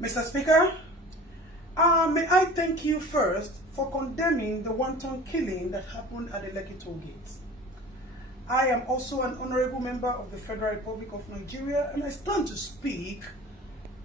Mr. Speaker, may I thank you first for condemning the wanton killing that happened at the Lekki toll gate. I am also an honorable member of the Federal Republic of Nigeria, and I stand to speak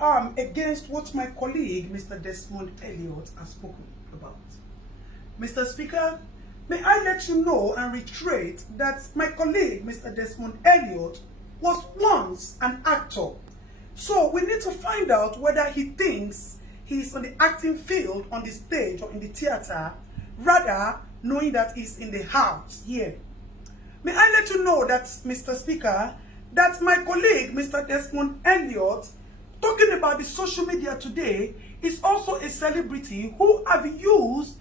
against what my colleague, Mr. Desmond Elliot, has spoken about. Mr. Speaker, may I let you know and reiterate that my colleague, Mr. Desmond Elliot, was once an actor. So we need to find out whether he thinks he's on the acting field, on the stage or in the theater, rather knowing that he's in the house here. May I let you know that, Mr. Speaker, that my colleague, Mr. Desmond Elliot, talking about the social media today, is also a celebrity who have used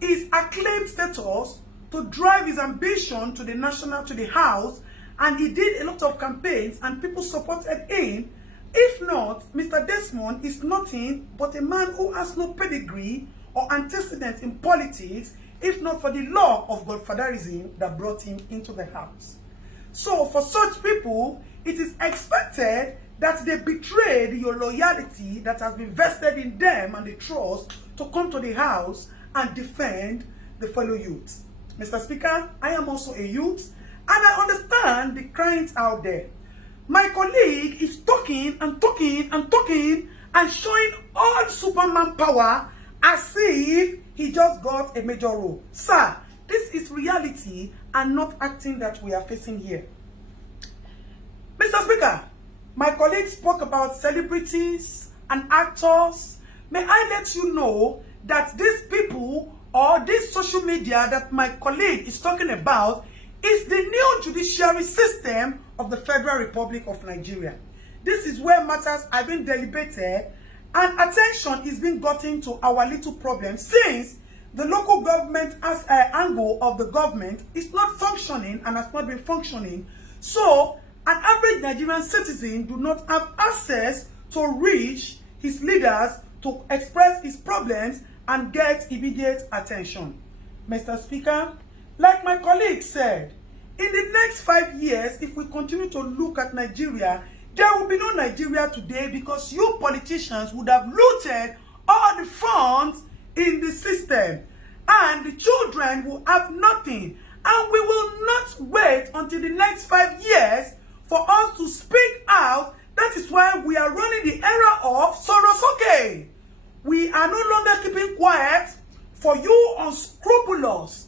his acclaimed status to drive his ambition to the house, and he did a lot of campaigns and people supported him. If not, Mr. Desmond is nothing but a man who has no pedigree or antecedents in politics, if not for the law of godfatherism that brought him into the house. So for such people, it is expected that they betrayed your loyalty that has been vested in them and the trust to come to the house and defend the fellow youth. Mr. Speaker, I am also a youth, and I understand the cryings out there. My colleague is talking and talking and talking and showing all Superman power as if he just got a major role. Sir, this is reality and not acting that we are facing here. Mr. Speaker, my colleague spoke about celebrities and actors. May I let you know that these people or this social media that my colleague is talking about is the new judiciary system of the Federal Republic of Nigeria. This is where matters are being deliberated and attention is being gotten to our little problem, since the local government as an angle of the government is not functioning and has not been functioning. So an average Nigerian citizen do not have access to reach his leaders to express his problems and get immediate attention. Mr. Speaker, like my colleague said, in the next 5 years, if we continue to look at Nigeria, there will be no Nigeria today, because you politicians would have looted all the funds in the system, and the children will have nothing. And we will not wait until the next 5 years for us to speak out. That is why we are running the era of Sorosoke. We are no longer keeping quiet for you unscrupulous,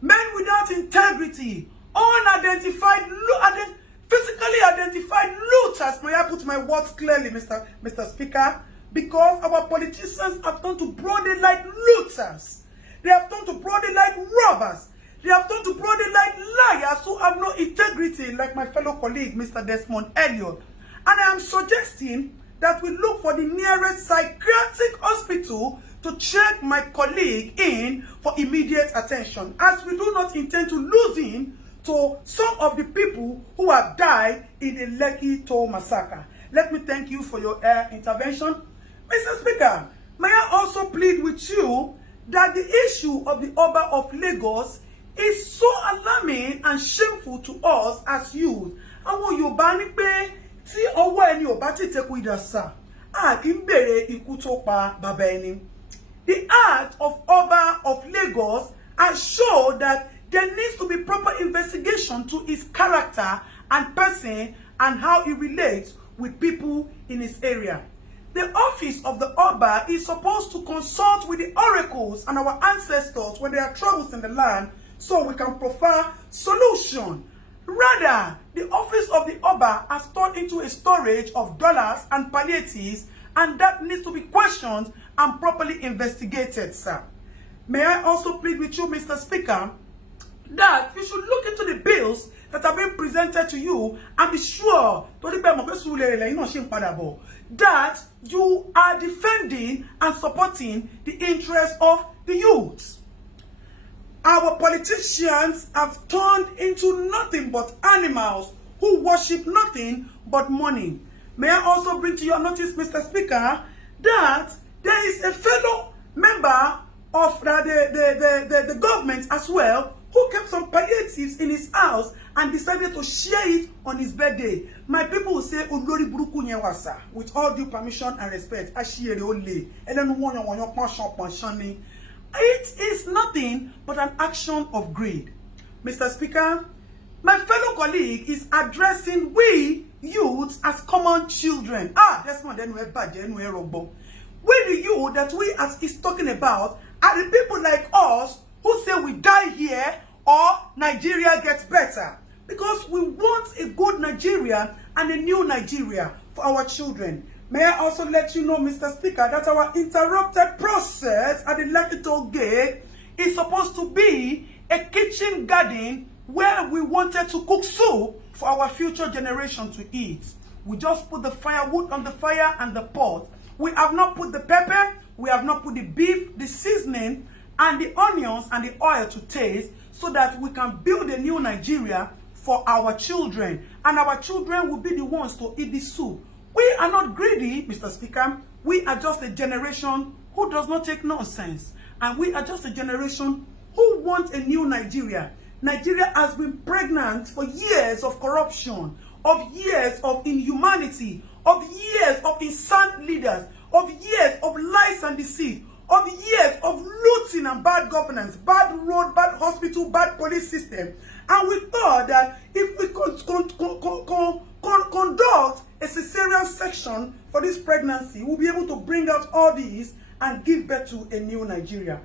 men without integrity, unidentified, physically identified looters. May I put my words clearly, Mr. Speaker? Because our politicians have turned to broad daylight looters. They have turned to broad daylight robbers. They have turned to broad daylight liars who have no integrity, like my fellow colleague, Mr. Desmond Elliot. And I am suggesting that we look for the nearest psychiatric hospital to check my colleague in for immediate attention, as we do not intend to lose him to some of the people who have died in the Lekki toll massacre. Let me thank you for your intervention. Mr. Speaker, may I also plead with you that the issue of the Oba of Lagos is so alarming and shameful to us as youth. Àwọn Yorùbá ní pé tí ọwọ́ ẹni ò bá ti tẹkù idà sà, a kì í bèrè ikú tó pa bàbá ẹni. The act of Oba of Lagos has shown that there needs to be proper investigation to his character and person and how he relates with people in his area. The office of the Oba is supposed to consult with the oracles and our ancestors when there are troubles in the land, so we can provide solution. Rather, the office of the Oba has turned into a storage of dollars and palliatives, and that needs to be questioned and properly investigated, sir. May I also plead with you, Mr. Speaker, that you should look into the bills that have been presented to you and be sure that you are defending and supporting the interests of the youth. Our politicians have turned into nothing but animals who worship nothing but money. May I also bring to your notice, Mr. Speaker, that there is a fellow member of the government as well who kept some palliatives in his house and decided to share it on his birthday. My people will say, Olori Buruku Nyewasa, with all due permission and respect, Ashiere Ole, it is nothing but an action of greed. Mr. Speaker, my fellow colleague is addressing we youths as common children. That's not then we're bad, then we're wrong. We the youth that we as is talking about are the people like us who say we die here or Nigeria gets better. Because we want a good Nigeria and a new Nigeria for our children. May I also let you know, Mr. Speaker, that our interrupted process at the Lekki Toll Gate is supposed to be a kitchen garden where we wanted to cook soup for our future generation to eat. We just put the firewood on the fire and the pot. We have not put the pepper, we have not put the beef, the seasoning, and the onions and the oil to taste so that we can build a new Nigeria for our children. And our children will be the ones to eat the soup. We are not greedy, Mr. Speaker. We are just a generation who does not take nonsense. And we are just a generation who want a new Nigeria. Nigeria has been pregnant for years of corruption, of years of inhumanity, of years of insane leaders, of years of lies and deceit, of years of looting and bad governance, bad road, bad hospital, bad police system. And we thought that if we could conduct a cesarean section for this pregnancy, we'll be able to bring out all these and give birth to a new Nigeria.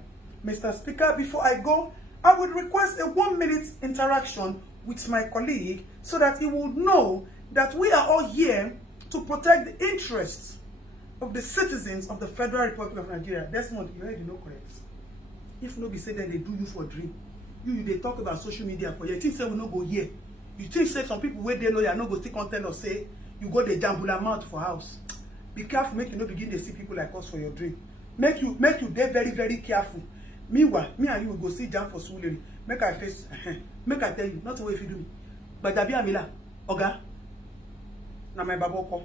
Mr. Speaker, before I go, I would request a 1-minute interaction with my colleague so that he will know that we are all here to protect the interests of the citizens of the Federal Republic of Nigeria. Desmond, you already know correct. If nobody say that they do you for dream, they talk about social media for you. You think say we no go here. You think say some people where they know they are not going to content or say you go the jambula mouth for house. Be careful, make you not begin to see people like us for your dream. Make you dey very, very careful. Meanwhile, me and you will go see jam for Suliri. Make I face, make I tell you, not the way if you do me. But Dabi Amila, Oga, na my baboko.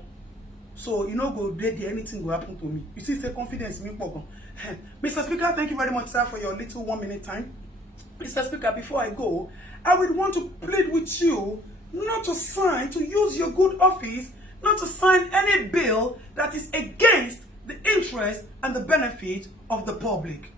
So you know go there, anything will happen to me. You see, say confidence me pogo. Mr. Speaker, thank you very much, sir, for your little 1-minute time. Mr. Speaker, before I go, I would want to plead with you not to sign, to use your good office, not to sign any bill that is against the interest and the benefit of the public.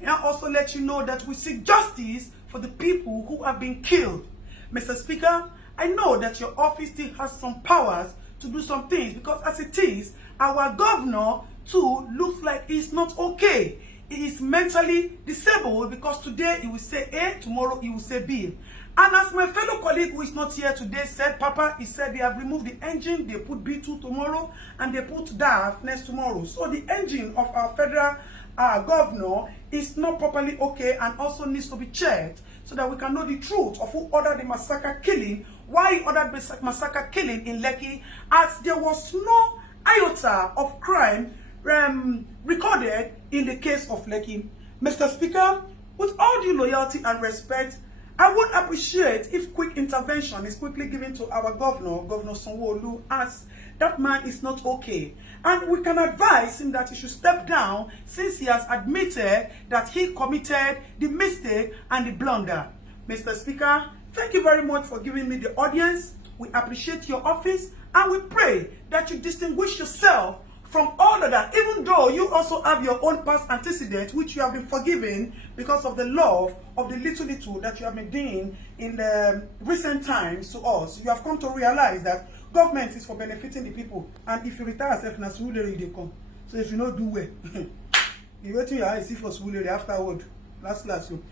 May I also let you know that we seek justice for the people who have been killed. Mr. Speaker, I know that your office still has some powers to do some things because as it is, our governor too looks like he's not okay. He is mentally disabled because today he will say A, tomorrow he will say B. And as my fellow colleague who is not here today said, Papa, he said they have removed the engine, they put B2 tomorrow, and they put DAF next tomorrow. So the engine of our federal governor is not properly okay and also needs to be checked so that we can know the truth of who ordered the massacre killing, why he ordered the massacre killing in Lekki, as there was no iota of crime recorded in the case of Lekki. Mr. Speaker, with all due loyalty and respect, I would appreciate if quick intervention is quickly given to our governor, Governor Sanwo-Olu, as that man is not okay. And we can advise him that he should step down since he has admitted that he committed the mistake and the blunder. Mr. Speaker, thank you very much for giving me the audience. We appreciate your office and we pray that you distinguish yourself from all of that, even though you also have your own past antecedents, which you have been forgiven because of the love of the little that you have been doing in the recent times to us. You have come to realize that government is for benefiting the people, and if you retire yourself, na Surulere they come. So if you not do well, you wait till your eyes see for Surulere afterward. Last you.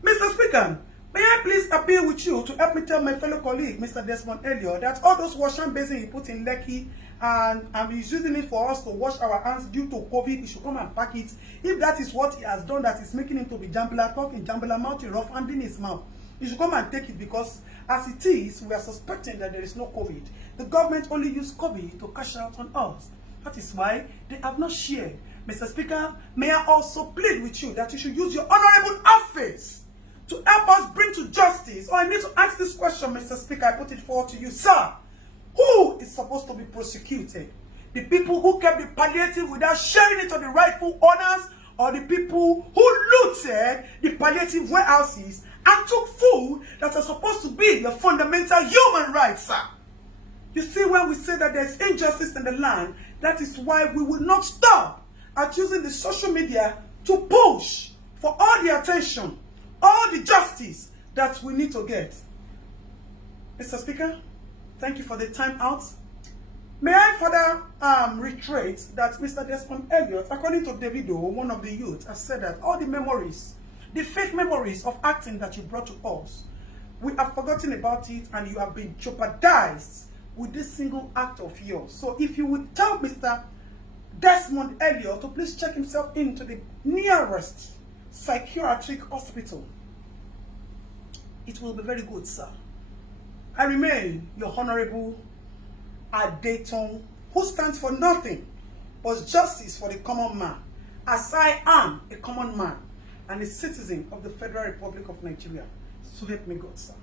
Mr. Speaker, may I please appeal with you to help me tell my fellow colleague, Mr. Desmond Elliott, that all those wash hand basins he put in Lekki and he's using it for us to wash our hands due to COVID, he should come and pack it. If that is what he has done, that is making him to be jambula, talking jambula mouth, rough handing his mouth, he should come and take it because as it is, we are suspecting that there is no COVID. The government only used COVID to cash out on us. That is why they have not shared. Mr. Speaker, may I also plead with you that you should use your honorable office to help us bring to justice. I need to ask this question, Mr. Speaker. I put it forward to you, sir. Who is supposed to be prosecuted? The people who kept the palliative without sharing it to the rightful owners, or the people who looted the palliative warehouses and took food that are supposed to be your fundamental human rights, sir. You see, when we say that there's injustice in the land, that is why we will not stop at using the social media to push for all the attention, all the justice that we need to get. Mr. Speaker, thank you for the time out. May I further reiterate that Mr. Desmond Elliot, according to Davido, one of the youth, has said that all the memories, the fake memories of acting that you brought to us, we have forgotten about it and you have been jeopardized with this single act of yours. So if you would tell Mr. Desmond Elliot to please check himself into the nearest psychiatric hospital, it will be very good, sir. I remain your Honorable Adetong, who stands for nothing but justice for the common man, as I am a common man and a citizen of the Federal Republic of Nigeria. So help me God, sir.